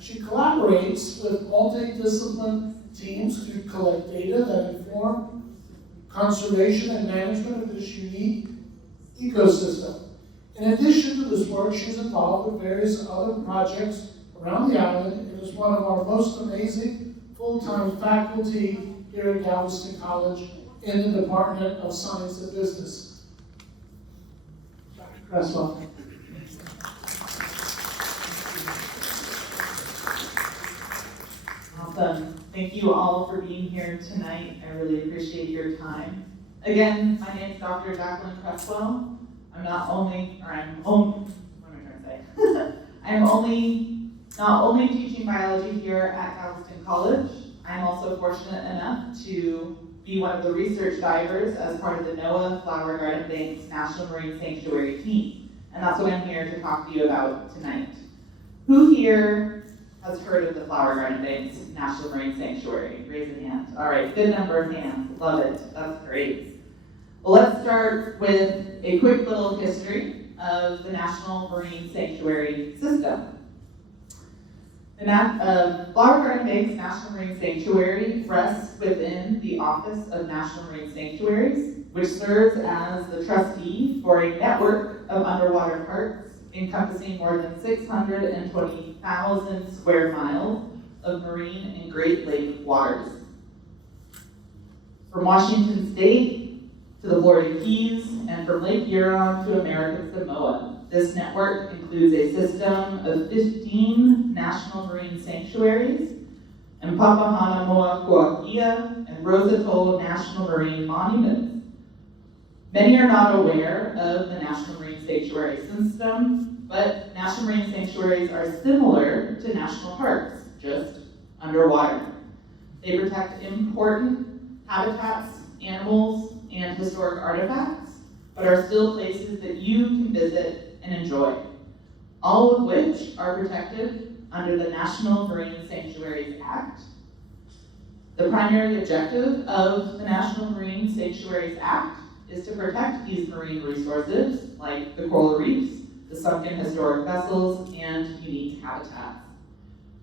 She collaborates with multidisciplinary teams to collect data that inform conservation and management of this unique ecosystem. In addition to this work, she's involved with various other projects around the island and is one of our most amazing full-time faculty here at Galveston College in the Department of Science and Business. Dr. Cresswell. Awesome. Thank you all for being here tonight. I really appreciate your time. Again, my name is Dr. Jacquelyn Cresswell. I'm not only teaching biology here at Galveston College, I'm also fortunate enough to be one of the research divers as part of the NOAA Flower Garden Bank's National Marine Sanctuary team. And that's what I'm here to talk to you about tonight. Who here has heard of the Flower Garden Bank's National Marine Sanctuary? Raise a hand. All right, good number of hands. Love it. That's great. Well, let's start with a quick little history of the National Marine Sanctuary system. The Flower Garden Bank's National Marine Sanctuary rests within the Office of National Marine Sanctuaries, which serves as the trustee for a network of underwater parks encompassing more than 620,000 square miles of marine and Great Lake waters. From Washington State to the Florida Keys, and from Lake Huron to American Samoa, this network includes a system of 15 national marine sanctuaries and Papahanaumokuakea and Rosatoll National Marine Monuments. Many are not aware of the National Marine Sanctuary system, but national marine sanctuaries are similar to national parks, just underwater. They protect important habitats, animals, and historic artifacts, but are still places that you can visit and enjoy, all of which are protected under the National Marine Sanctuaries Act. The primary objective of the National Marine Sanctuaries Act is to protect these marine resources, like the coral reefs, the sunken historic vessels, and unique habitats.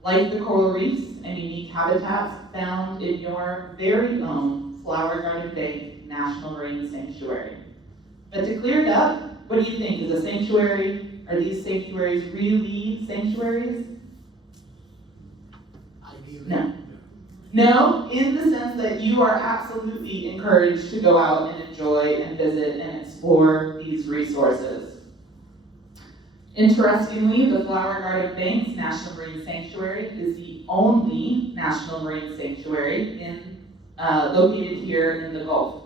Like the coral reefs and unique habitats found in your very own Flower Garden Bank National Marine Sanctuary. But to clear it up, what do you think? Is a sanctuary, are these sanctuaries really sanctuaries? No. No, in the sense that you are absolutely encouraged to go out and enjoy and visit and explore these resources. Interestingly, the Flower Garden Bank's National Marine Sanctuary is the only national marine sanctuary located here in the Gulf.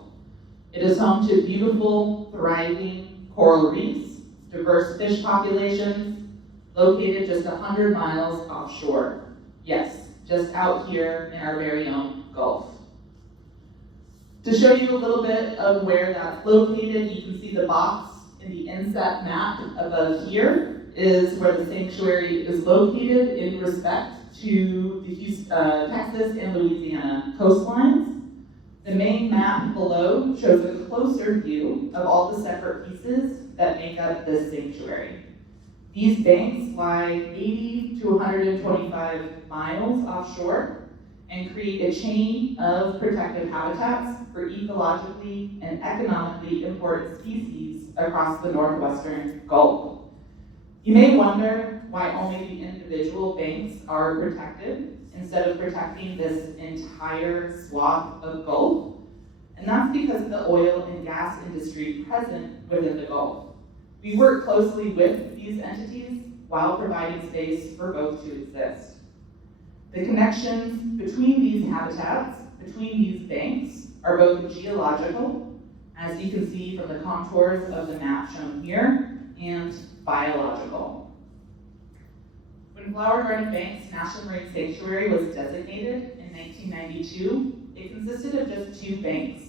It is home to beautiful, thriving coral reefs, diverse fish populations, located just 100 miles offshore. Yes, just out here in our very own Gulf. To show you a little bit of where that's located, you can see the box in the inset map above here is where the sanctuary is located in respect to the Texas and Louisiana coastlines. The main map below shows a closer view of all the separate pieces that make up this sanctuary. These banks lie 80 to 125 miles offshore and create a chain of protected habitats for ecologically and economically important species across the northwestern Gulf. You may wonder why only the individual banks are protected instead of protecting this entire swath of Gulf, and that's because of the oil and gas industry present within the Gulf. We work closely with these entities while providing space for both to exist. The connections between these habitats, between these banks, are both geological, as you can see from the contours of the map shown here, and biological. When Flower Garden Bank's National Marine Sanctuary was designated in 1992, it consisted of just two banks,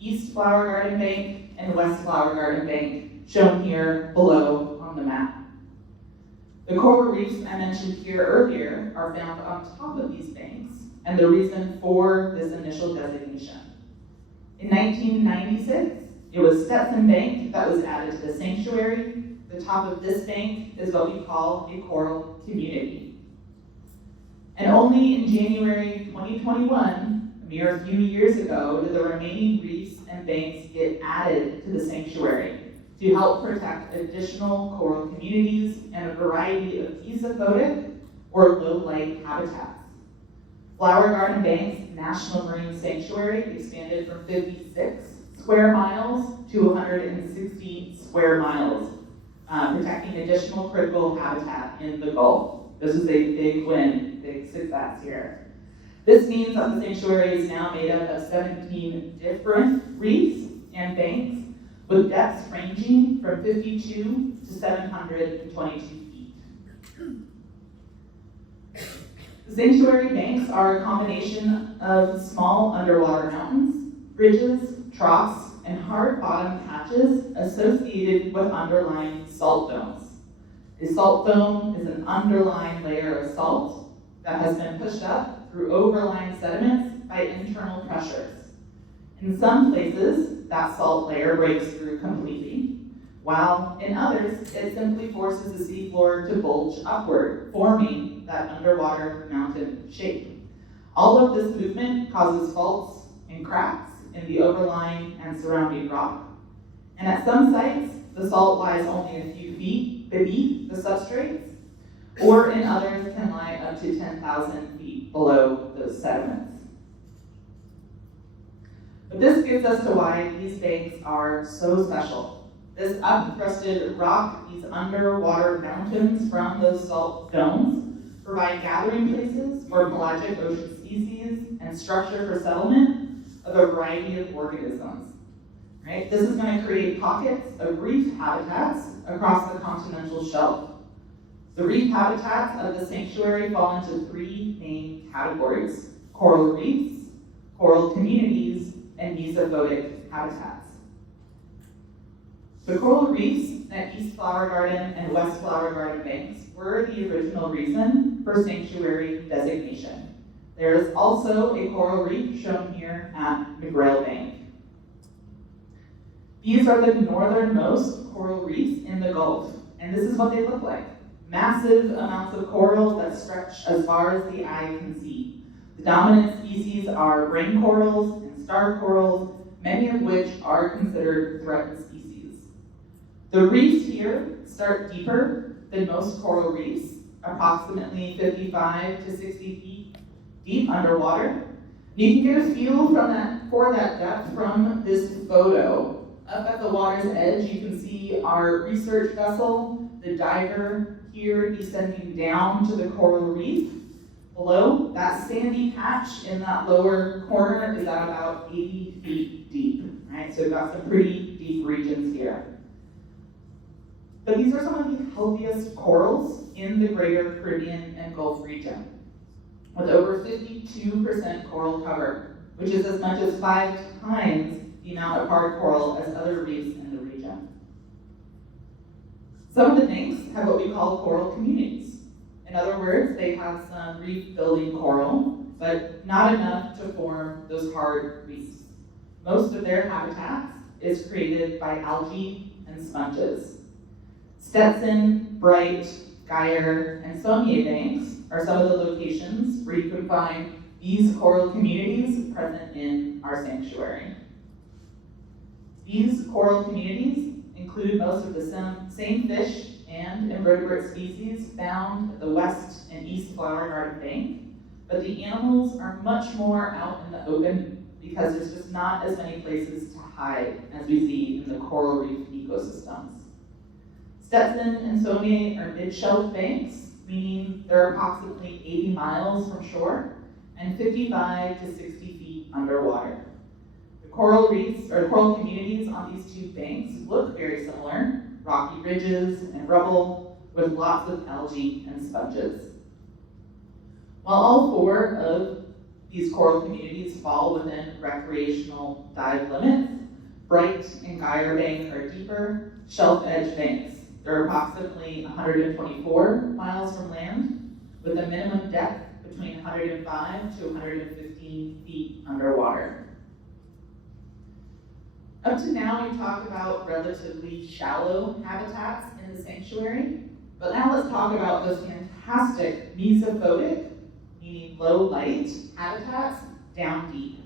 East Flower Garden Bank and West Flower Garden Bank, shown here below on the map. The coral reefs I mentioned here earlier are found on top of these banks, and the reason for this initial designation. In 1996, it was Stetson Bank that was added to the sanctuary. The top of this bank is what we call a coral community. only in January 2021, a mere few years ago, did the remaining reefs and banks get added to the sanctuary to help protect additional coral communities and a variety of mesophotic or low-light habitats. Flower Garden Bank's National Marine Sanctuary expanded from 56 square miles to 160 square miles, protecting additional critical habitat in the Gulf. This is a big win, big success here. This means that the sanctuary is now made up of 17 different reefs and banks with depths ranging from 52 to 722 feet. The sanctuary banks are a combination of small underwater mountains, bridges, troughs, and hard-bottom patches associated with underlying salt domes. A salt dome is an underlying layer of salt that has been pushed up through overlying sediments by internal pressures. In some places, that salt layer breaks through completely, while in others, it simply forces the seafloor to bulge upward, forming that underwater mountain shape. All of this movement causes faults and cracks in the overlying and surrounding rock. And at some sites, the salt lies only a few feet beneath the substrates, or in others can lie up to 10,000 feet below those sediments. But this gets us to why these banks are so special. This up-thrusted rock, these underwater mountains from those salt domes, provide gathering places for pelagic ocean species and structure for settlement of a variety of organisms. Right? This is going to create pockets of reef habitats across the continental shelf. The reef habitats of the sanctuary fall into three main categories: coral reefs, coral communities, and mesophotic habitats. The coral reefs at East Flower Garden and West Flower Garden banks were the original reason for sanctuary designation. There is also a coral reef shown here at McGrail Bank. These are the northernmost coral reefs in the Gulf, and this is what they look like. Massive amounts of coral that stretch as far as the eye can see. The dominant species are ring corals and star corals, many of which are considered threatened species. The reefs here start deeper than most coral reefs, approximately 55 to 60 feet deep underwater. You can get a feel for that depth from this photo. Up at the water's edge, you can see our research vessel, the diver here descending down to the coral reef. Below, that sandy patch in that lower corner is at about 80 feet deep. Right? So we've got some pretty deep regions here. But these are some of the healthiest corals in the greater Caribbean and Gulf region, with over 52% coral cover, which is as much as 5 times the amount of hard coral as other reefs in the region. Some of the banks have what we call coral communities. In other words, they have some reef-building coral, but not enough to form those hard reefs. Most of their habitats is created by algae and sponges. Stetson, Bright, Geyer, and Sommier banks are some of the locations where you can find these coral communities present in our sanctuary. These coral communities include most of the same fish and invertebrate species found at the West and East Flower Garden Bank, but the animals are much more out in the open because there's just not as many places to hide as we see in the coral reef ecosystems. Stetson and Sommier are mid-shelf banks, meaning they're approximately 80 miles from shore and 55 to 60 feet underwater. The coral reefs, or coral communities on these two banks look very similar: rocky ridges and rubble with lots of algae and sponges. While all 4 of these coral communities fall within recreational dive limits, Bright and Geyer Bank are deeper, shelf-edge banks. They're approximately 124 miles from land, with a minimum depth between 105 to 115 feet underwater. Up to now, we've talked about relatively shallow habitats in the sanctuary, but now let's talk about those fantastic mesophotic meaning low light, habitats down deep.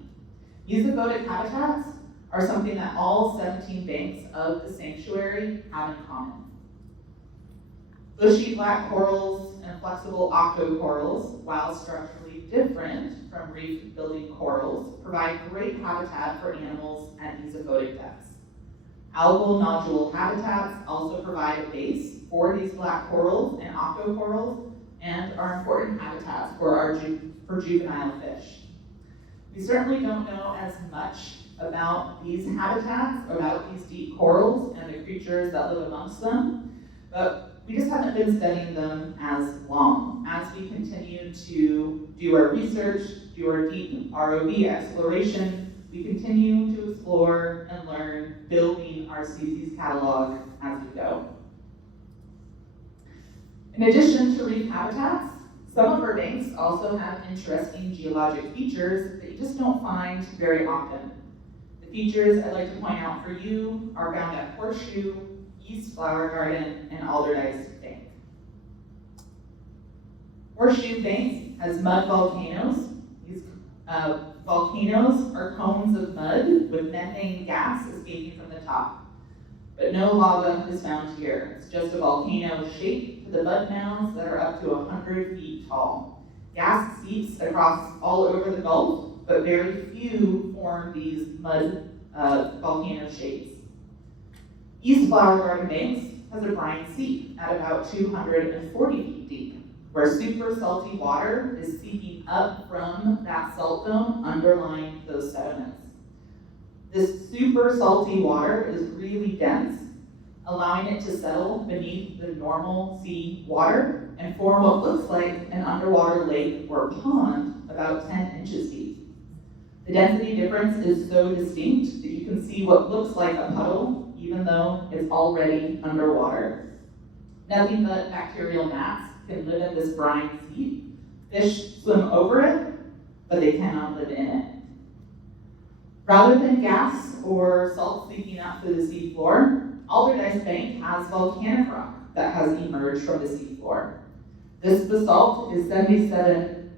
Mesophotic habitats are something that all 17 banks of the sanctuary have in common. Bushy black corals and flexible octocorals, while structurally different from reef-building corals, provide great habitat for animals at mesophotic depths. Algal nodule habitats also provide a base for these black corals and octocorals and are important habitats for juvenile fish. We certainly don't know as much about these habitats, about these deep corals and the creatures that live amongst them, but we just haven't been studying them as long. As we continue to do our research, do our deep ROV exploration, we continue to explore and learn, building our species catalog as we go. In addition to reef habitats, some of our banks also have interesting geologic features that you just don't find very often. The features I'd like to point out for you are found at Horseshoe, East Flower Garden, and Alderdice Bank. Horseshoe Bank has mud volcanoes. These volcanoes are cones of mud with methane gas escaping from the top. But no lava is found here. It's just a volcano shaped to the mud mounds that are up to 100 feet tall. Gas seeps across all over the Gulf, but very few form these mud volcano shapes. East Flower Garden Banks has a brine seep at about 240 feet deep, where super salty water is seeping up from that salt dome underlying those sediments. This super salty water is really dense, allowing it to settle beneath the normal sea water and form what looks like an underwater lake or pond about 10 inches deep. The density difference is so distinct that you can see what looks like a puddle even though it's already underwater. Nothing but bacterial mats can live in this brine seep. Fish swim over it, but they cannot live in it. Rather than gas or salt seeping up through the seafloor, Alderdice Bank has volcanic rock that has emerged from the seafloor. This basalt is 77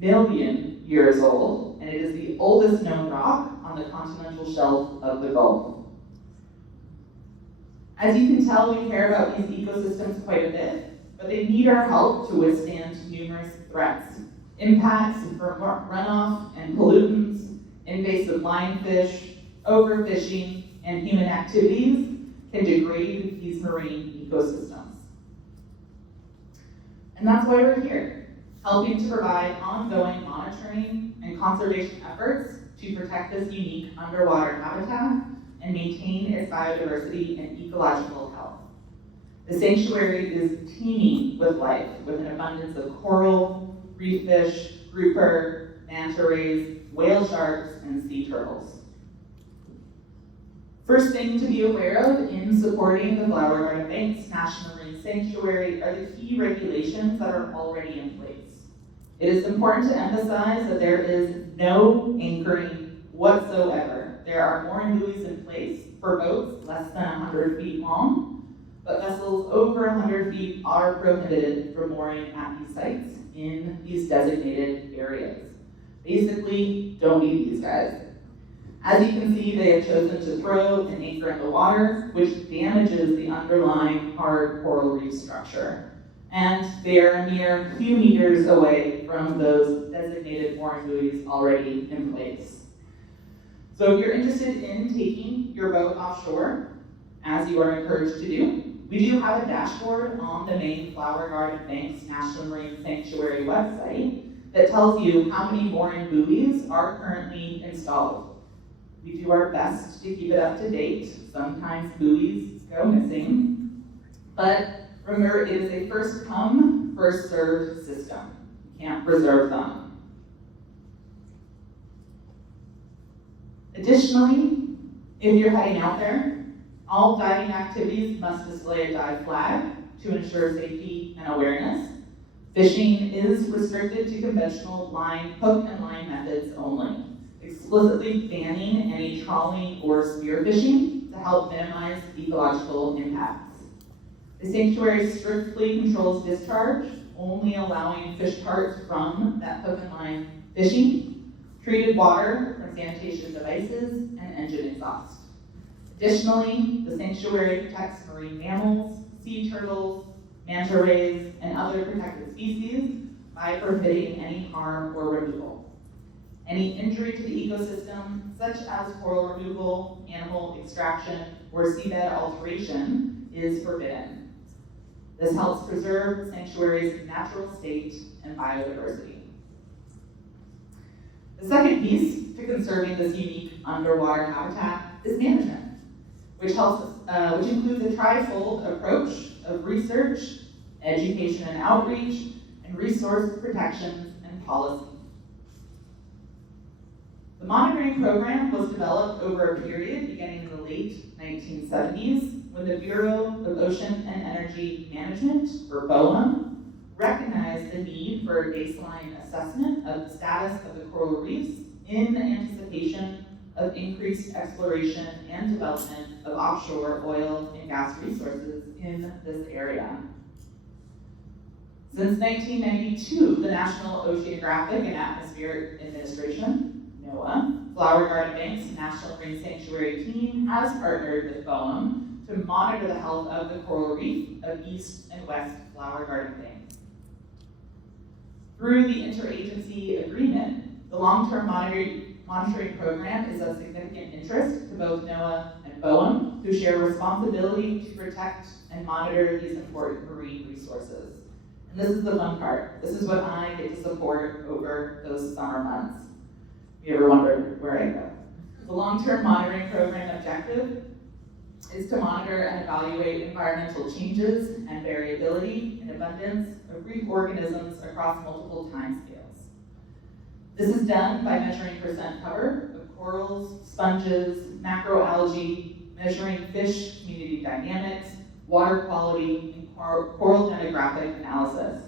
million years old, and it is the oldest known rock on the continental shelf of the Gulf. As you can tell, we care about these ecosystems quite a bit, but they need our help to withstand numerous threats. Impacts from runoff and pollutants, invasive lionfish, overfishing, and human activities can degrade these marine ecosystems. And that's why we're here, helping to provide ongoing monitoring and conservation efforts to protect this unique underwater habitat and maintain its biodiversity and ecological health. The sanctuary is teeming with life, with an abundance of coral, reef fish, grouper, manta rays, whale sharks, and sea turtles. First thing to be aware of in supporting the Flower Garden Banks National Marine Sanctuary are the key regulations that are already in place. It is important to emphasize that there is no anchoring whatsoever. There are mooring buoys in place for boats less than 100 feet long, but vessels over 100 feet are prohibited from mooring at these sites in these designated areas. Basically, don't need these guys. As you can see, they have chosen to throw an anchor in the water, which damages the underlying hard coral reef structure. And they are a mere few meters away from those designated mooring buoys already in place. So if you're interested in taking your boat offshore, as you are encouraged to do, we do have a dashboard on the main Flower Garden Banks National Marine Sanctuary website that tells you how many mooring buoys are currently installed. We do our best to keep it up to date. Sometimes buoys go missing, but remember, it is a first come, first served system. You can't reserve them. Additionally, if you're heading out there, all diving activities must display a dive flag to ensure safety and awareness. Fishing is restricted to conventional hook and line methods only, explicitly banning any trawling or spearfishing to help minimize ecological impacts. The sanctuary strictly controls discharge only allowing fish parts from that hook and line fishing, treated water from sanitation devices, and engine exhaust. Additionally, the sanctuary protects marine mammals, sea turtles, manta rays, and other protected species by prohibiting any harm or removal. Any injury to the ecosystem, such as coral removal, animal extraction, or seabed alteration, is forbidden. This helps preserve the sanctuary's natural state and biodiversity. The second piece to conserving this unique underwater habitat is management, which includes a trifold approach of research, education and outreach, and resource protections and policy. The monitoring program was developed over a period beginning in the late 1970s when the Bureau of Ocean and Energy Management, or BOEM, recognized the need for a baseline assessment of the status of the coral reefs in anticipation of increased exploration and development of offshore oil and gas resources in this area. Since 1992, the National Oceanographic and Atmospheric Administration, NOAA, Flower Garden Bank's National Marine Sanctuary team has partnered with BOEM to monitor the health of the coral reef of East and West Flower Garden Banks. Through the interagency agreement, the long-term monitoring program is of significant interest to both NOAA and BOEM, who share responsibility to protect and monitor these important marine resources. And this is the fun part. This is what I get to support over those summer months. If you ever wondered where I go. The long-term monitoring program objective is to monitor and evaluate environmental changes and variability in abundance of reef organisms across multiple timescales. This is done by measuring percent cover of corals, sponges, macroalgae, measuring fish community dynamics, water quality, and coral demographic analysis.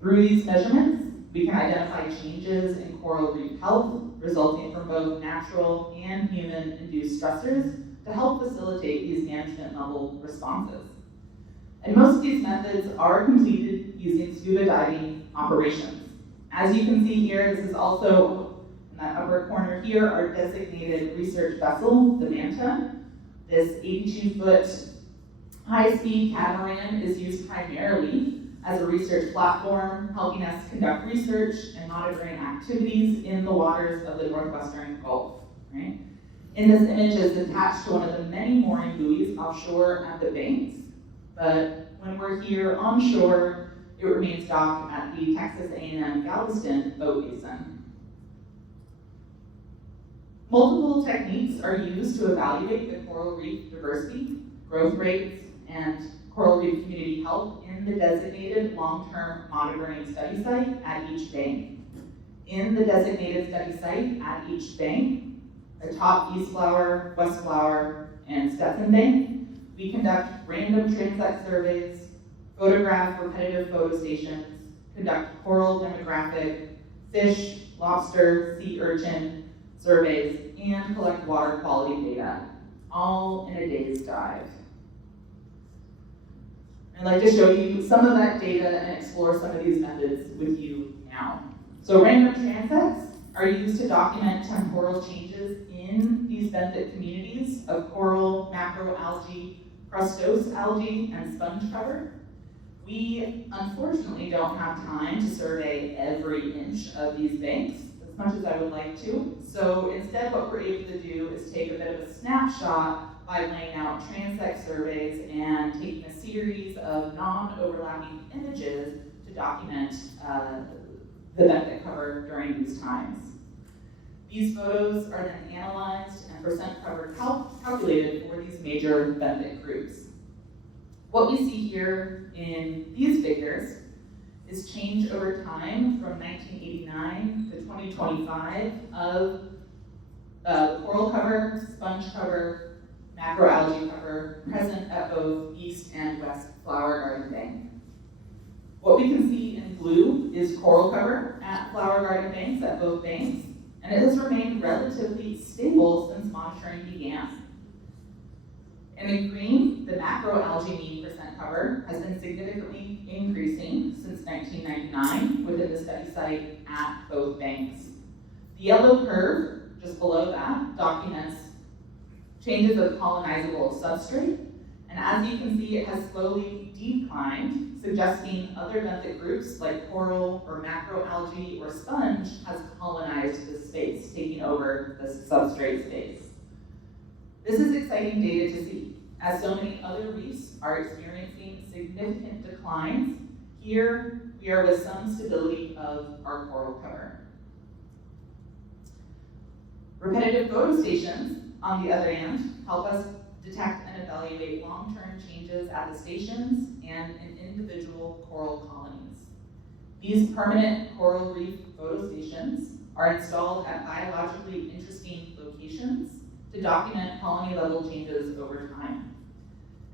Through these measurements, we can identify changes in coral reef health resulting from both natural and human-induced stressors to help facilitate these management-level responses. And most of these methods are completed using scuba diving operations. As you can see here, this is also, in that upper corner here, our designated research vessel, the Manta. This 82-foot high-speed catamaran is used primarily as a research platform, helping us conduct research and monitoring activities in the waters of the northwestern Gulf. Right? In this image is attached to one of the many mooring buoys offshore at the banks, but when we're here onshore, it remains docked at the Texas A&M Galveston boat basin. Multiple techniques are used to evaluate the coral reef diversity, growth rates, and coral reef community health in the designated long-term monitoring study site at each bank. In the designated study site at each bank, atop East Flower, West Flower, and Stetson Bank, we conduct random transect surveys, photograph repetitive photo stations, conduct coral demographic, fish, lobster, sea urchin surveys, and collect water quality data, all in a day's dive. I'd like to show you some of that data and explore some of these methods with you now. So random transects are used to document temporal changes in these benthic communities of coral, macroalgae, crustose algae, and sponge cover. We unfortunately don't have time to survey every inch of these banks as much as I would like to. So instead what we're able to do is take a bit of a snapshot by laying out transect surveys and taking a series of non-overlapping images to document the benthic cover during these times. These photos are then analyzed and percent cover calculated for these major benthic groups. What we see here in these figures is change over time from 1989 to 2025 of the coral cover, sponge cover, macroalgae cover present at both East and West Flower Garden Bank. What we can see in blue is coral cover at Flower Garden Banks at both banks, and it has remained relatively stable since monitoring began. And in green, the macroalgae mean percent cover has been significantly increasing since 1999 within the study site at both banks. The yellow curve, just below that, documents changes of colonizable substrate, and as you can see, it has slowly declined, suggesting other benthic groups like coral or macroalgae or sponge has colonized this space, taking over this substrate space. This is exciting data to see, as so many other reefs are experiencing significant declines. Here, we are with some stability of our coral cover. Repetitive photo stations, on the other hand, help us detect and evaluate long-term changes at the stations and in individual coral colonies. These permanent coral reef photo stations are installed at biologically interesting locations to document colony level changes over time.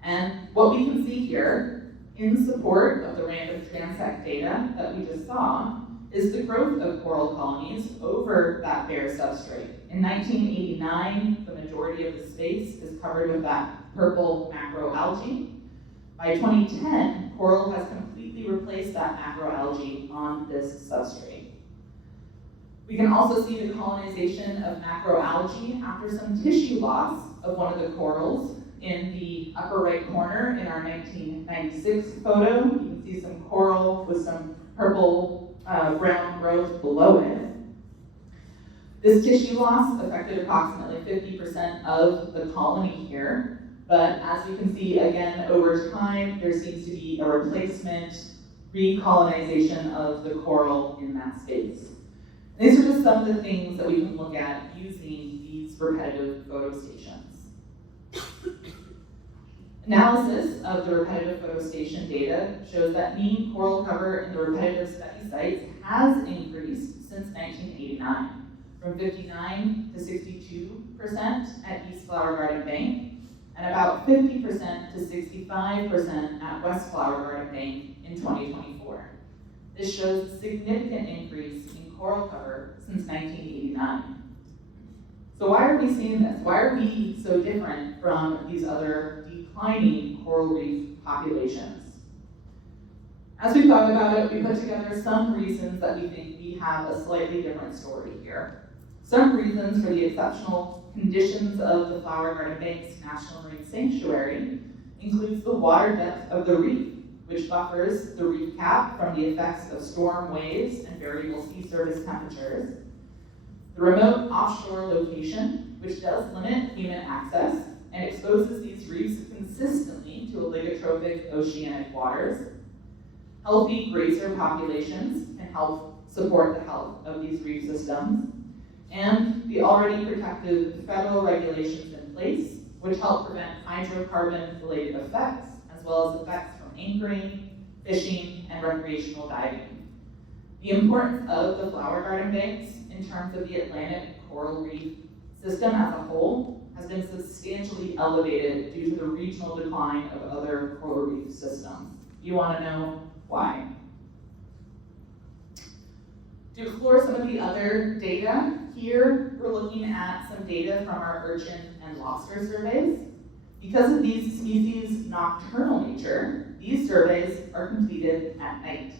And what we can see here, in support of the random transect data that we just saw, is the growth of coral colonies over that bare substrate. In 1989, the majority of the space is covered with that purple macroalgae. By 2010, coral has completely replaced that macroalgae on this substrate. We can also see the colonization of macroalgae after some tissue loss of one of the corals. In the upper right corner in our 1996 photo, you can see some coral with some purple brown growth below it. This tissue loss affected approximately 50% of the colony here, but as you can see, again, over time, there seems to be a replacement, recolonization of the coral in that space. These are just some of the things that we can look at using these repetitive photo stations. Analysis of the repetitive photo station data shows that mean coral cover in the repetitive study sites has increased since 1989, from 59 to 62% at East Flower Garden Bank, and about 50% to 65% at West Flower Garden Bank in 2024. This shows a significant increase in coral cover since 1989. So why are we seeing this? Why are we so different from these other declining coral reef populations? As we thought about it, we put together some reasons that we think we have a slightly different story here. Some reasons for the exceptional conditions of the Flower Garden Bank's National Marine Sanctuary includes the water depth of the reef, which buffers the reef cap from the effects of storm waves and variable sea surface temperatures. The remote offshore location, which does limit human access and exposes these reefs consistently to oligotrophic oceanic waters. Healthy grazer populations can help support the health of these reef systems, and the already protective federal regulations in place, which help prevent hydrocarbon-related effects, as well as effects from anchoring, fishing, and recreational diving. The importance of the Flower Garden Banks in terms of the Atlantic coral reef system as a whole has been substantially elevated due to the regional decline of other coral reef systems. You want to know why? To explore some of the other data, here we're looking at some data from our urchin and lobster surveys. Because of these species' nocturnal nature, these surveys are completed at night.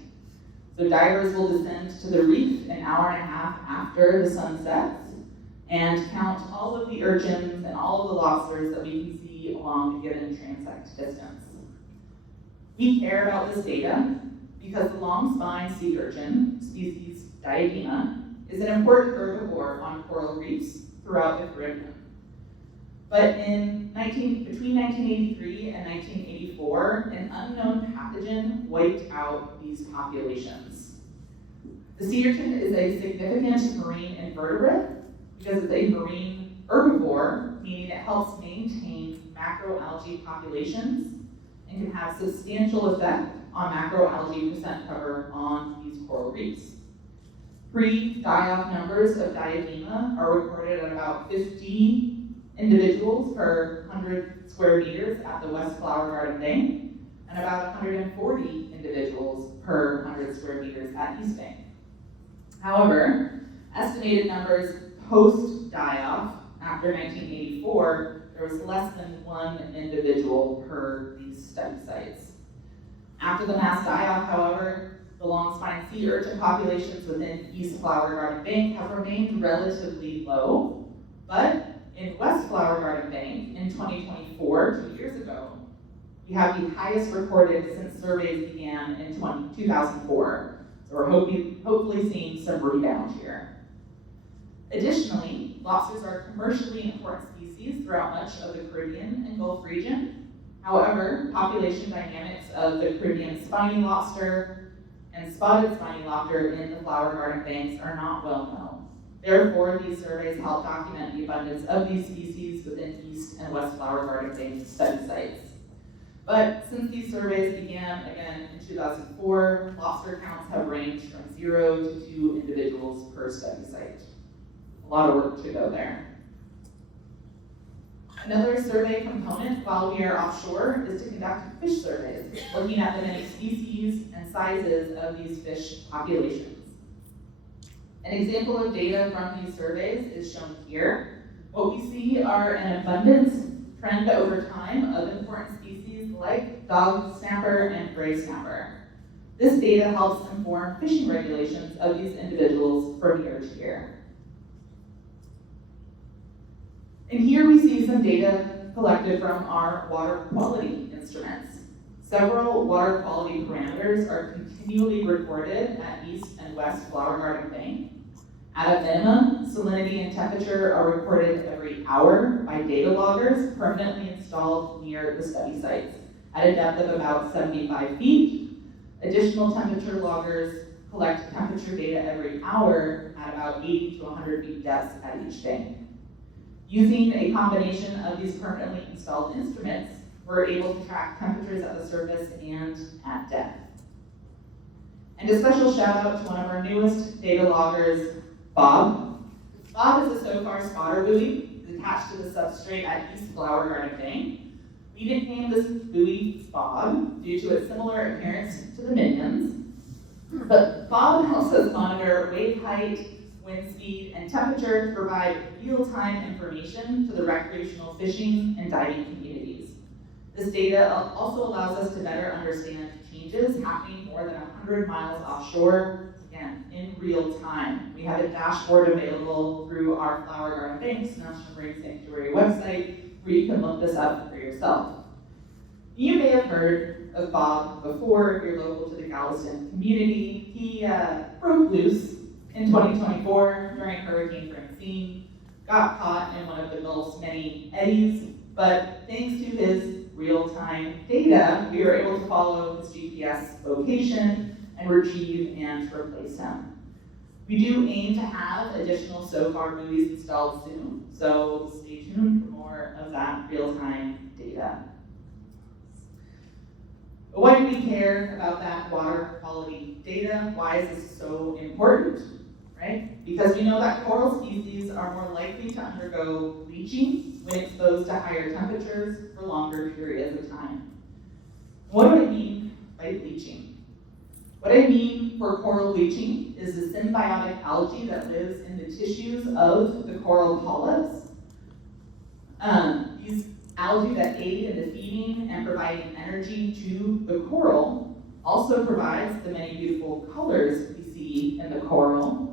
So divers will descend to the reef an hour and a half after the sun sets and count all of the urchins and all of the lobsters that we can see along a given transect distance. We care about this data because the long-spined sea urchin, species Diadema, is an important herbivore on coral reefs throughout the Caribbean. But between 1983 and 1984, an unknown pathogen wiped out these populations. The sea urchin is a significant marine invertebrate because it's a marine herbivore, meaning it helps maintain macroalgae populations and can have substantial effect on macroalgae percent cover on these coral reefs. Pre-die-off numbers of Diadema are recorded at about 50 individuals per 100 square meters at the West Flower Garden Bank, and about 140 individuals per 100 square meters at East Bank. However, estimated numbers post-die-off after 1984, there was less than one individual per these study sites. After the mass die-off, however, the long-spine sea urchin populations within East Flower Garden Bank have remained relatively low, but in West Flower Garden Bank in 2024, 2 years ago, we have the highest recorded since surveys began in 2004. So we're hopefully seeing some rebound here. Additionally, lobsters are commercially important species throughout much of the Caribbean and Gulf region. However, population dynamics of the Caribbean spiny lobster and spotted spiny lobster in the Flower Garden banks are not well known. Therefore, these surveys help document the abundance of these species within East and West Flower Garden bank study sites. But since these surveys began again in 2004, lobster counts have ranged from 0 to 2 individuals per study site. A lot of work to go there. Another survey component while we are offshore is to conduct fish surveys, looking at the many species and sizes of these fish populations. An example of data from these surveys is shown here. What we see are an abundance trend over time of important species like dog snapper and gray snapper. This data helps inform fishing regulations of these individuals from year to year. And here we see some data collected from our water quality instruments. Several water quality parameters are continually recorded at East and West Flower Garden Bank. At a minimum, salinity and temperature are recorded every hour by data loggers permanently installed near the study sites at a depth of about 75 feet. Additional temperature loggers collect temperature data every hour at about 80 to 100 feet depths at each bank. Using a combination of these permanently installed instruments, we're able to track temperatures at the surface and at depth. And a special shout out to one of our newest data loggers, Bob. Bob is a SOFAR spotter buoy attached to the substrate at East Flower Garden Bank. We nicknamed this buoy Bob due to its similar appearance to the minions. But Bob helps us monitor wave height, wind speed, and temperature to provide real-time information to the recreational fishing and diving communities. This data also allows us to better understand changes happening more than 100 miles offshore, again, in real time. We have a dashboard available through our Flower Garden Banks National Marine Sanctuary website where you can look this up for yourself. You may have heard of Bob before if you're local to the Galveston community. He broke loose in 2024 during Hurricane Francine, got caught in one of the Gulf's many eddies, but thanks to his real-time data, we were able to follow his GPS location and retrieve and replace him. We do aim to have additional SOFAR buoys installed soon, so stay tuned for more of that real-time data. But why do we care about that water quality data? Why is this so important? Right? Because we know that coral species are more likely to undergo bleaching when exposed to higher temperatures for longer periods of time. What do I mean by bleaching? What I mean for coral bleaching is the symbiotic algae that lives in the tissues of the coral polyps. These algae that aid in the feeding and providing energy to the coral also provides the many beautiful colors we see in the coral.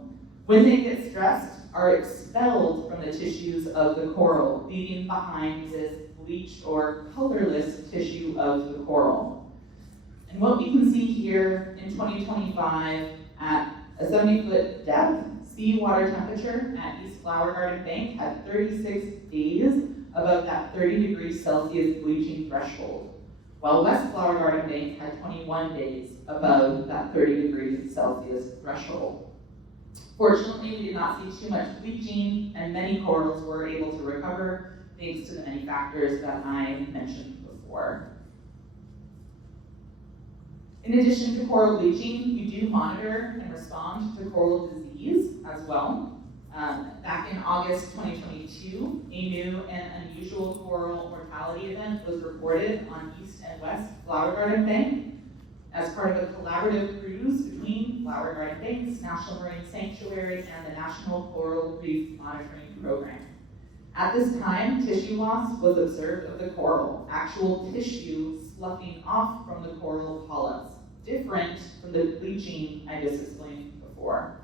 When they get stressed, are expelled from the tissues of the coral, leaving behind this bleached or colorless tissue of the coral. And what we can see here in 2025 at a 70-foot depth, seawater temperature at East Flower Garden Bank had 36 days above that 30 degrees Celsius bleaching threshold, while West Flower Garden Bank had 21 days above that 30 degrees Celsius threshold. Fortunately, we did not see too much bleaching, and many corals were able to recover thanks to the many factors that I mentioned before. In addition to coral bleaching, we do monitor and respond to coral disease as well. Back in August 2022, a new and unusual coral mortality event was reported on East and West Flower Garden Bank as part of a collaborative cruise between Flower Garden Banks, National Marine Sanctuary, and the National Coral Reef Monitoring Program. At this time, tissue loss was observed of the coral, actual tissue sloughing off from the coral polyps, different from the bleaching I just explained before.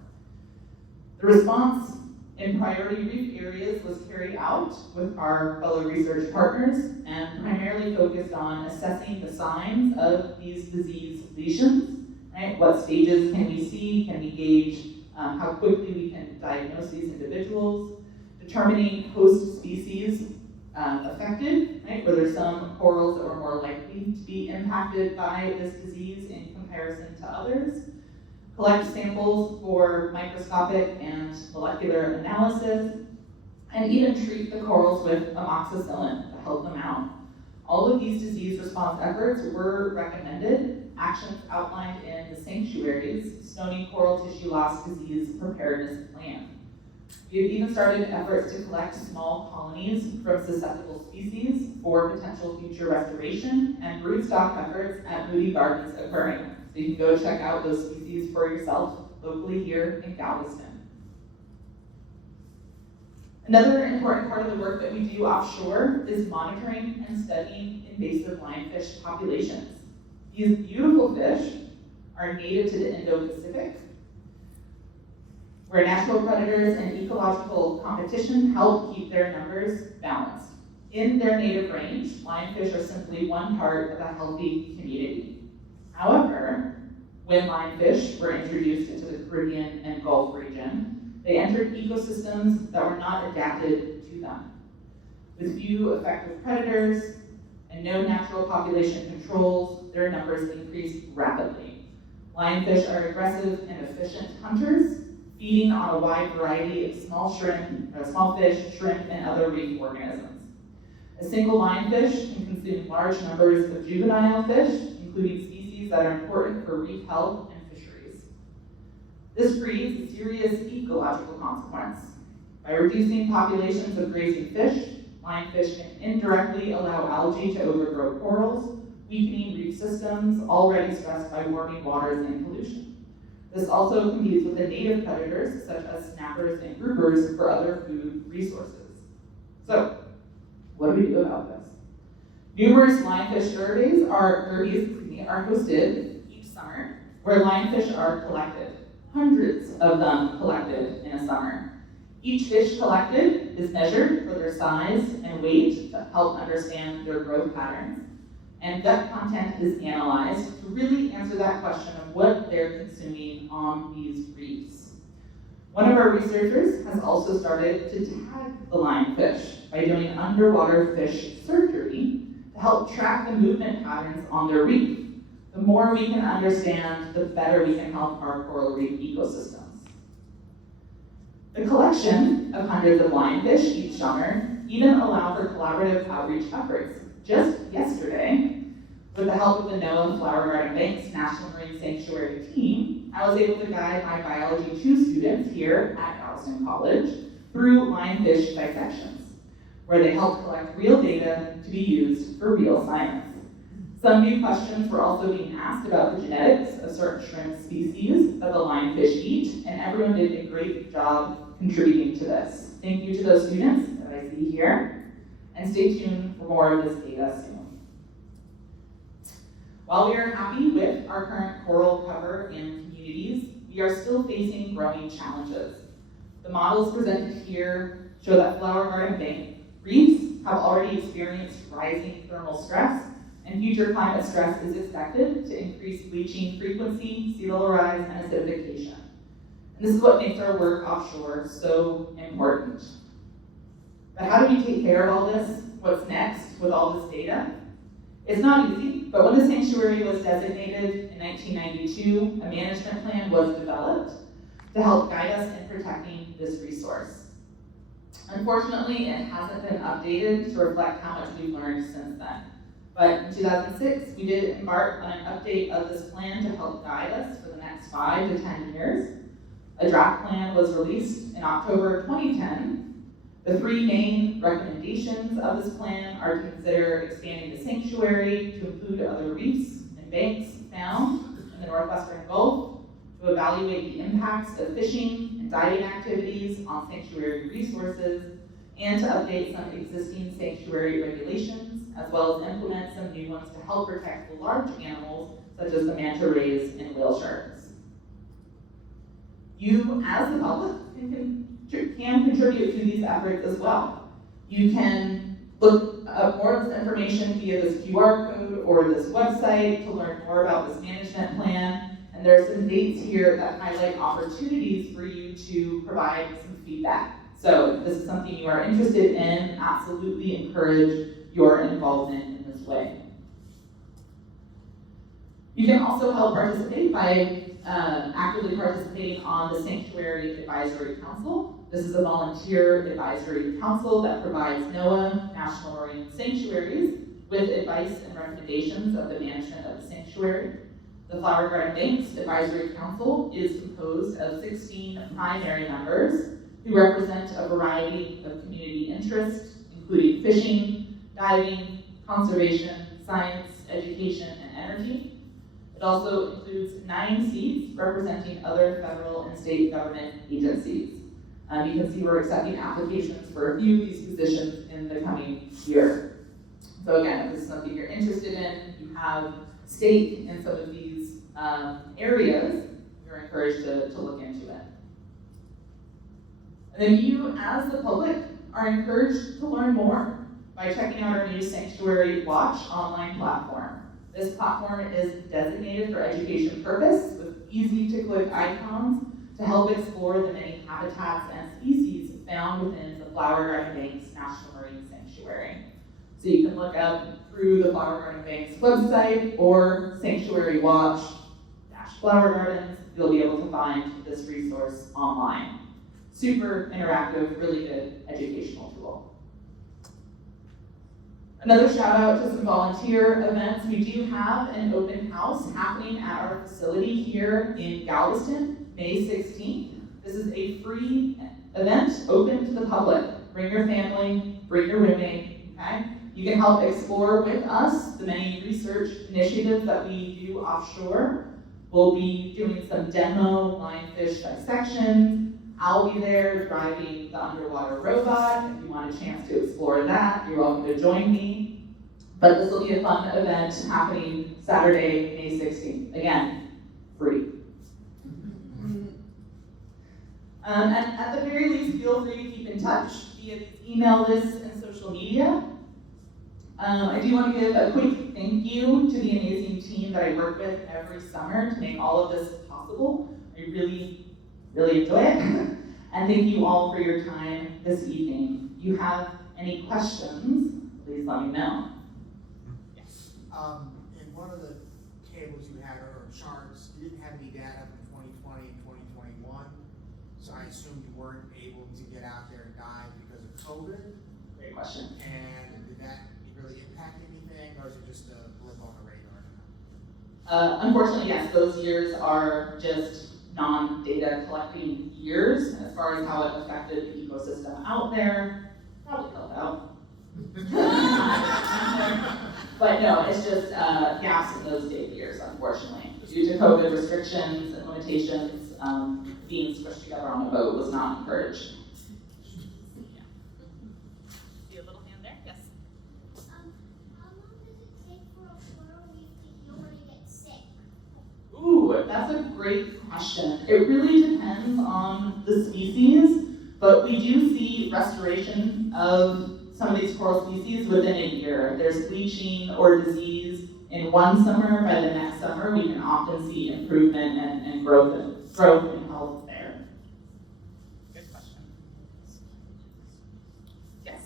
The response in priority reef areas was carried out with our fellow research partners and primarily focused on assessing the signs of these disease lesions, right? What stages can we see? Can we gauge how quickly we can diagnose these individuals? Determining host species affected, right? Were there some corals that were more likely to be impacted by this disease in comparison to others? Collect samples for microscopic and molecular analysis, and even treat the corals with amoxicillin to help them out. All of these disease response efforts were recommended, actions outlined in the sanctuary's Stony Coral Tissue Loss Disease Preparedness Plan. We've even started efforts to collect small colonies from susceptible species for potential future restoration and broodstock efforts at Moody Gardens Aquarium. So you can go check out those species for yourself locally here in Galveston. Another important part of the work that we do offshore is monitoring and studying invasive lionfish populations. These beautiful fish are native to the Indo-Pacific, where natural predators and ecological competition help keep their numbers balanced. In their native range, lionfish are simply one part of a healthy community. However, when lionfish were introduced into the Caribbean and Gulf region, they entered ecosystems that were not adapted to them. With few effective predators and no natural population controls, their numbers increased rapidly. Lionfish are aggressive and efficient hunters, feeding on a wide variety of small fish, shrimp, and other reef organisms. A single lionfish can consume large numbers of juvenile fish, including species that are important for reef health and fisheries. This breeds a serious ecological consequence. By reducing populations of grazing fish, lionfish can indirectly allow algae to overgrow corals, weakening reef systems already stressed by warming waters and pollution. This also competes with the native predators, such as snappers and groupers, for other food resources. So, what do we do about this? Numerous lionfish derbies are hosted each summer, where lionfish are collected. Hundreds of them collected in a summer. Each fish collected is measured for their size and weight to help understand their growth patterns, and gut content is analyzed to really answer that question of what they're consuming on these reefs. One of our researchers has also started to tag the lionfish by doing underwater fish surgery to help track the movement patterns on their reef. The more we can understand, the better we can help our coral reef ecosystems. The collection of hundreds of lionfish each summer even allow for collaborative outreach efforts. Just yesterday, with the help of the NOAA Flower Garden Bank's National Marine Sanctuary team, I was able to guide my Biology 2 students here at Galveston College through lionfish dissections, where they helped collect real data to be used for real science. Some new questions were also being asked about the genetics of certain shrimp species that the lionfish eat, and everyone did a great job contributing to this. Thank you to those students that I see here, and stay tuned for more of this data soon. While we are happy with our current coral cover in communities, we are still facing growing challenges. The models presented here show that Flower Garden Bank reefs have already experienced rising thermal stress, and future climate stress is expected to increase bleaching frequency, sea level rise, and acidification. And this is what makes our work offshore so important. But how do we take care of all this? What's next with all this data? It's not easy, but when the sanctuary was designated in 1992, a management plan was developed to help guide us in protecting this resource. Unfortunately, it hasn't been updated to reflect how much we've learned since then. But in 2006, we did embark on an update of this plan to help guide us for the next 5 to 10 years. A draft plan was released in October 2010. The 3 main recommendations of this plan are to consider expanding the sanctuary to include other reefs and banks found in the Northwestern Gulf, to evaluate the impacts of fishing and diving activities on sanctuary resources, and to update some existing sanctuary regulations, as well as implement some new ones to help protect the large animals, such as the manta rays and whale sharks. You, as the public, can contribute to these efforts as well. You can look up more of this information via this QR code or this website to learn more about this management plan. And there are some dates here that highlight opportunities for you to provide some feedback. So if this is something you are interested in, absolutely encourage your involvement in this way. You can also help participate by actively participating on the Sanctuary Advisory Council. This is a volunteer advisory council that provides NOAA, National Marine Sanctuaries, with advice and recommendations of the management of the sanctuary. The Flower Garden Banks Advisory Council is composed of 16 primary members who represent a variety of community interests, including fishing, diving, conservation, science, education, and energy. It also includes 9 seats representing other federal and state government agencies. You can see we're accepting applications for a few of these positions in the coming year. So again, if this is something you're interested in, you have stake in some of these areas, you're encouraged to look into it. And then you, as the public, are encouraged to learn more by checking out our new Sanctuary Watch online platform. This platform is designated for education purpose with easy-to-click icons to help explore the many habitats and species found within the Flower Garden Banks National Marine Sanctuary. So you can look up through the Flower Garden Banks website or Sanctuary Watch Flower Gardens, you'll be able to find this resource online. Super interactive, really good educational tool. Another shout out to some volunteer events. We do have an open house happening at our facility here in Galveston, May 16th. This is a free event open to the public. Bring your family, bring your roommate, okay? You can help explore with us the many research initiatives that we do offshore. We'll be doing some demo lionfish dissection. I'll be there driving the underwater robot. If you want a chance to explore that, you're welcome to join me. But this will be a fun event happening Saturday, May 16th. Again, free. And at the very least, feel free to keep in touch via email lists and social media. I do want to give a quick thank you to the amazing team that I work with every summer to make all of this possible. I really enjoy it. And thank you all for your time this evening. If you have any questions, please let me know. Yes. In one of the tables you had, or charts, you didn't have any data from 2020 and 2021. So I assume you weren't able to get out there and dive because of COVID. Great question. And did that really impact anything, or is it just a blip on the radar? Unfortunately, yes, those years are just non-data collecting years. As far as how it affected the ecosystem out there, probably helped out. But no, it's just gaps in those data years, unfortunately. Due to COVID restrictions and limitations, being squished together on a boat was not encouraged. Ooh, that's a great question. It really depends on the species, but we do see restoration of some of these coral species within a year. There's bleaching or disease in one summer, by the next summer we can often see improvement and growth and health there. Good question. Yes?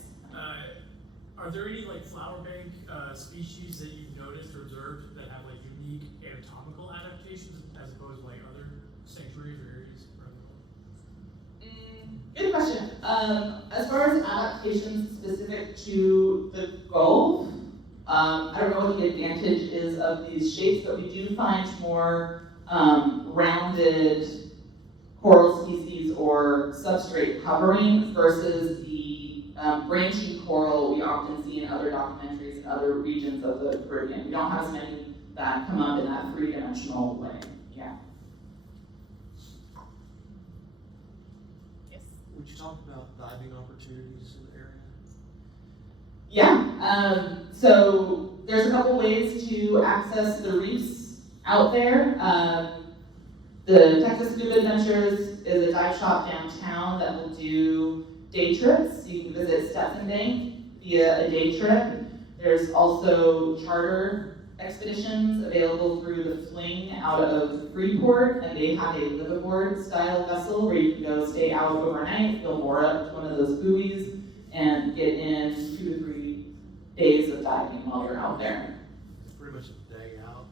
Are there any flower bank species that you've noticed or observed that have unique anatomical adaptations as opposed to other sanctuaries or areas around the world? Good question. As far as adaptations specific to the Gulf, I don't know what the advantage is of these shapes, but we do find more rounded coral species or substrate covering versus the branching coral we often see in other documentaries in other regions of the Caribbean. We don't have as many that come up in that three-dimensional way. Yeah. Yes. Would you talk about diving opportunities in the area? Yeah, so there's a couple ways to access the reefs out there. The Texas Scuba Adventures is a dive shop downtown that will do day trips. You can visit Stetson Bank via a day trip. There's also charter expeditions available through the Fling out of Freeport, and they have a liveaboard style vessel where you can go stay out overnight, go moor up to one of those buoys, and get in 2 to 3 days of diving while you're out there. It's pretty much a day out,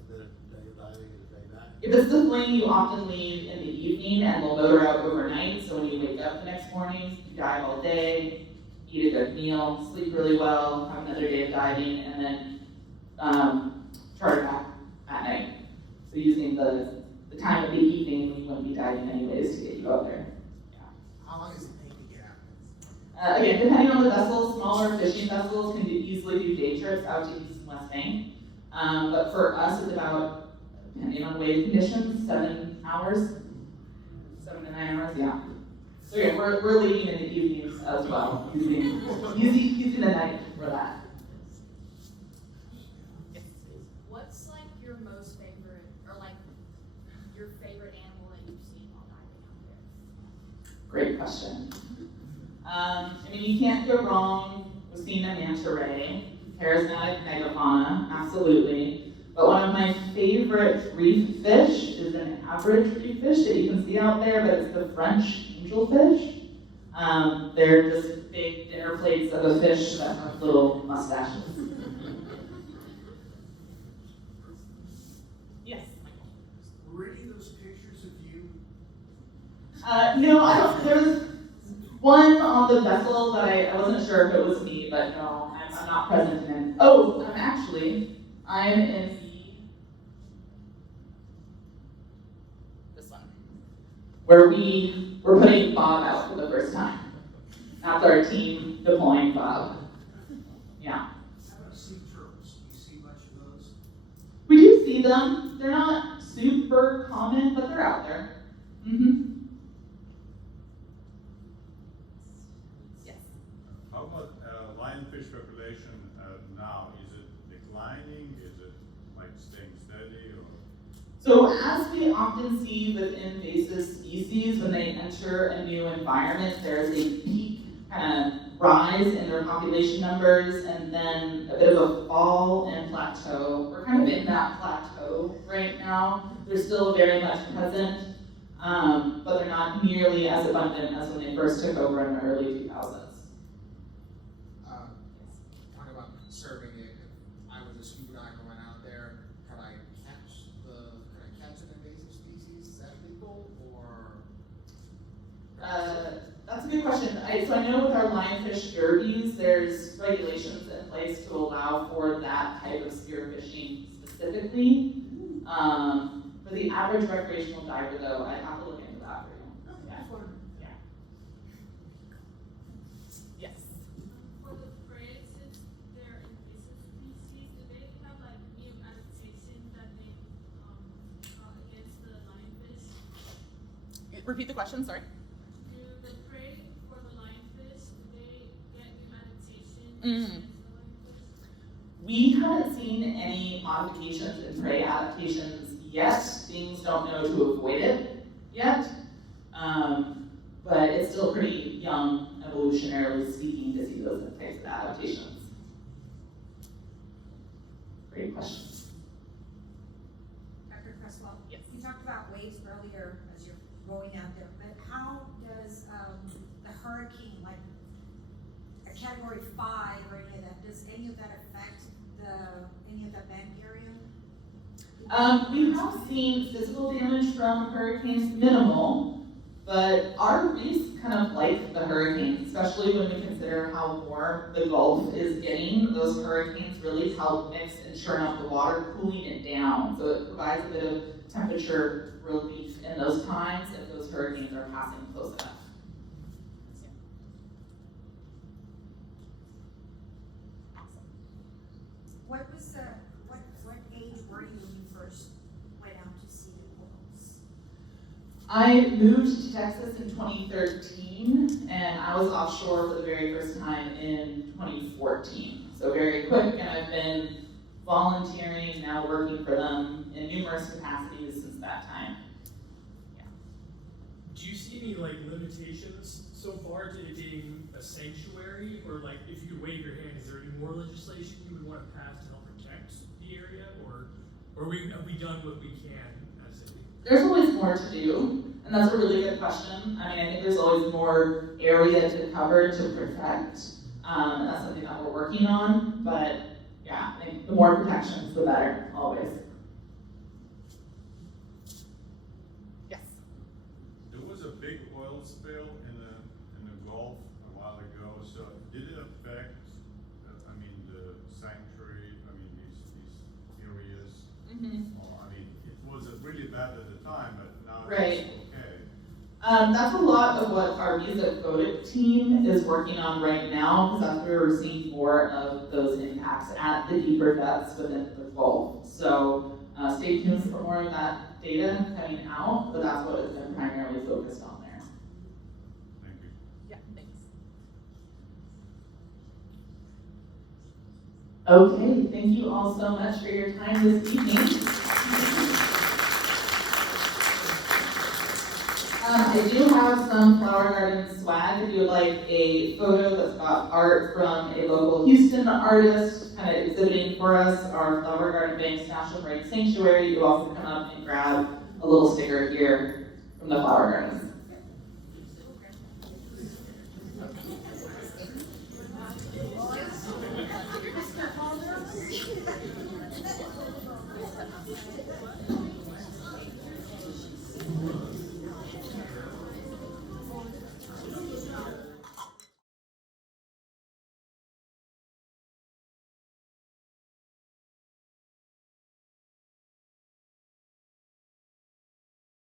and then a day of diving and a day back. If it's the Fling, you often leave in the evening and will motor out overnight, so when you wake up the next morning, you dive all day, eat a good meal, sleep really well, have another day of diving, and then charter back at night. So using the time of the evening when you wouldn't be diving anyways to get you out there. Yeah. How long does it take to get out? Again, depending on the vessel, smaller fishing vessels can easily do day trips out to East and West Bank. But for us, it's about, depending on wave conditions, 7 hours, 7 to 9 hours, yeah. So yeah, we're leaving in the evenings as well, using the night for that. What's like your most favorite, or like your favorite animal that you've seen while diving out there? Great question. I mean, you can't go wrong with seeing a manta ray, charismatic megafauna, absolutely. But one of my favorite reef fish is an average reef fish that you can see out there, but it's the French angelfish. They're just big dinner plates of a fish that have little mustaches. Yes. Were any of those pictures of you? No, I don't. There's one on the vessel, but I wasn't sure if it was me, but no, I'm not present in it. Oh, I'm in this one, where we're putting Bob out for the first time. That's our team deploying Bob. Yeah. How about sea turtles? Do you see much of those? We do see them. They're not super common, but they're out there. Mm-hmm. Yes. How about lionfish population now? Is it declining? Is it like staying steady? Or? So as we often see with invasive species, when they enter a new environment, there's a peak kind of rise in their population numbers, and then a bit of a fall and plateau. We're kind of in that plateau right now. They're still very much present, but they're not nearly as abundant as when they first took over in the early 2000s. Talk about conserving it. If I was a scuba diver going out there, could I catch an invasive species? Is that legal, or? That's a good question. So I know with our lionfish derbies, there's regulations in place to allow for that type of spearfishing specifically. For the average recreational diver, though, I'd have to look into that for you. Yeah. Yes. For the prey, since they're invasive species, do they have like new adaptations that they against the lionfish? Repeat the question, sorry. Do the prey for the lionfish, do they get new adaptations Mm. against the lionfish? We haven't seen any modifications in prey adaptations yet. Things don't know to avoid it yet. But it's still pretty young, evolutionarily speaking, to see those types of adaptations. Great question. Dr. Cresswell, Yes. you talked about waves earlier as you're going out there, but how does the hurricane, like a Category 5 or any of that, does any of that affect any of the bank area? We have seen physical damage from hurricanes, minimal, but our reefs kind of like the hurricanes, especially when we consider how warm the Gulf is getting. Those hurricanes really help mix and churn up the water, cooling it down. So it provides a bit of temperature relief in those times if those hurricanes are passing close enough. What was what age were you when you first went out to see the corals? I moved to Texas in 2013, and I was offshore for the very first time in 2014. So very quick, and I've been volunteering, now working for them in numerous capacities since that time. Do you see any like limitations so far to it being a sanctuary, or like if you could wave your hand, is there any more legislation you would want to pass to help protect the area, or have we done what we can as a city? There's always more to do, and that's a really good question. I mean, I think there's always more area to cover to protect, and that's something that we're working on, but yeah, I think the more protections, the better, always. Yes? There was a big oil spill in the Gulf a while ago, so did it affect, the sanctuary, these areas? Mm-hmm. Well, it was really bad at the time, but now Right. it's okay. That's a lot of what our music photic team is working on right now, because that's where we're seeing more of those impacts at the deeper depths within the Gulf. So stay tuned for more of that data coming out, but that's what has been primarily focused on there. Thank you. Yeah, thanks. Okay, thank you all so much for your time this evening. I do have some flower garden swag. If you would like a photo that's got art from a local Houston artist kind of exhibiting for us our Flower Garden Banks National Marine Sanctuary, you also come up and grab a little sticker here from the Flower Gardens.